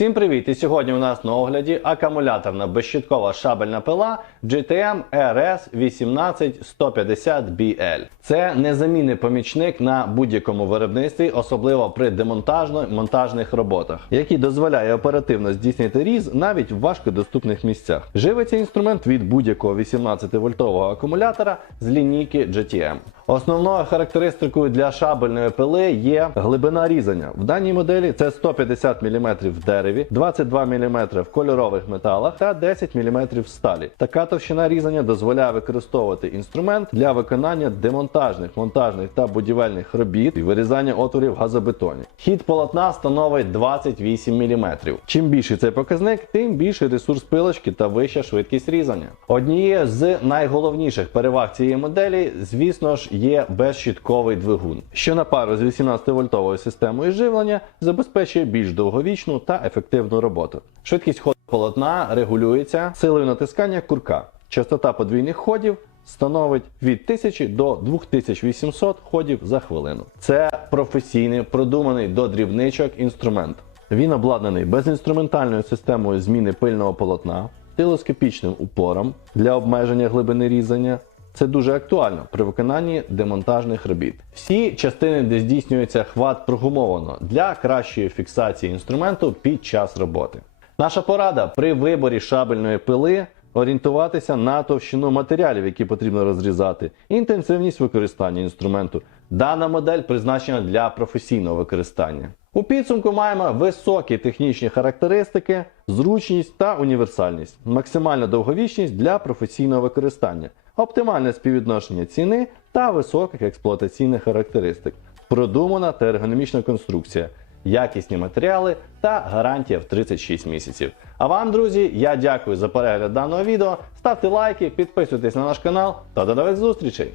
Всім привіт! І сьогодні у нас на огляді акумуляторна безщиткова шабельна пила GTM RS 18150BL. Це незамінний помічник на будь-якому виробництві, особливо при демонтажно-монтажних роботах, який дозволяє оперативно здійснити різ навіть в важкодоступних місцях. Живиться інструмент від будь-якого 18-вольтового акумулятора з лінійки GTM. Основною характеристикою для шабельної пили є глибина різання. В даній моделі це 150 мм в дереві, 22 мм в кольорових металах та 10 мм в сталі. Така товщина різання дозволяє використовувати інструмент для виконання демонтажних, монтажних та будівельних робіт і вирізання отворів в газобетоні. Хід полотна становить 28 мм. Чим більший цей показник, тим більший ресурс пилочки та вища швидкість різання. Однією з найголовніших переваг цієї моделі, звісно ж, є безщітковий двигун, що на пару з 18-вольтовою системою живлення забезпечує більш довговічну та ефективну роботу. Швидкість ходу полотна регулюється силою натискання курка. Частота подвійних ходів становить від 1000 до 2800 ходів за хвилину. Це професійний, продуманий до дрібничок інструмент. Він обладнаний безінструментальною системою зміни пильного полотна, телескопічним упором для обмеження глибини різання. Це дуже актуально при виконанні демонтажних робіт. Всі частини, де здійснюється хват, прогумовано для кращої фіксації інструменту під час роботи. Наша порада при виборі шабельної пили орієнтуватися на товщину матеріалів, які потрібно розрізати, інтенсивність використання інструменту. Дана модель призначена для професійного використання. У підсумку маємо високі технічні характеристики, зручність та універсальність, максимальна довговічність для професійного використання, оптимальне співвідношення ціни та високих експлуатаційних характеристик, продумана та ергономічна конструкція, якісні матеріали та гарантія в 36 місяців. А вам, друзі, я дякую за перегляд даного відео. Ставте лайки, підписуйтесь на наш канал та до нових зустрічей!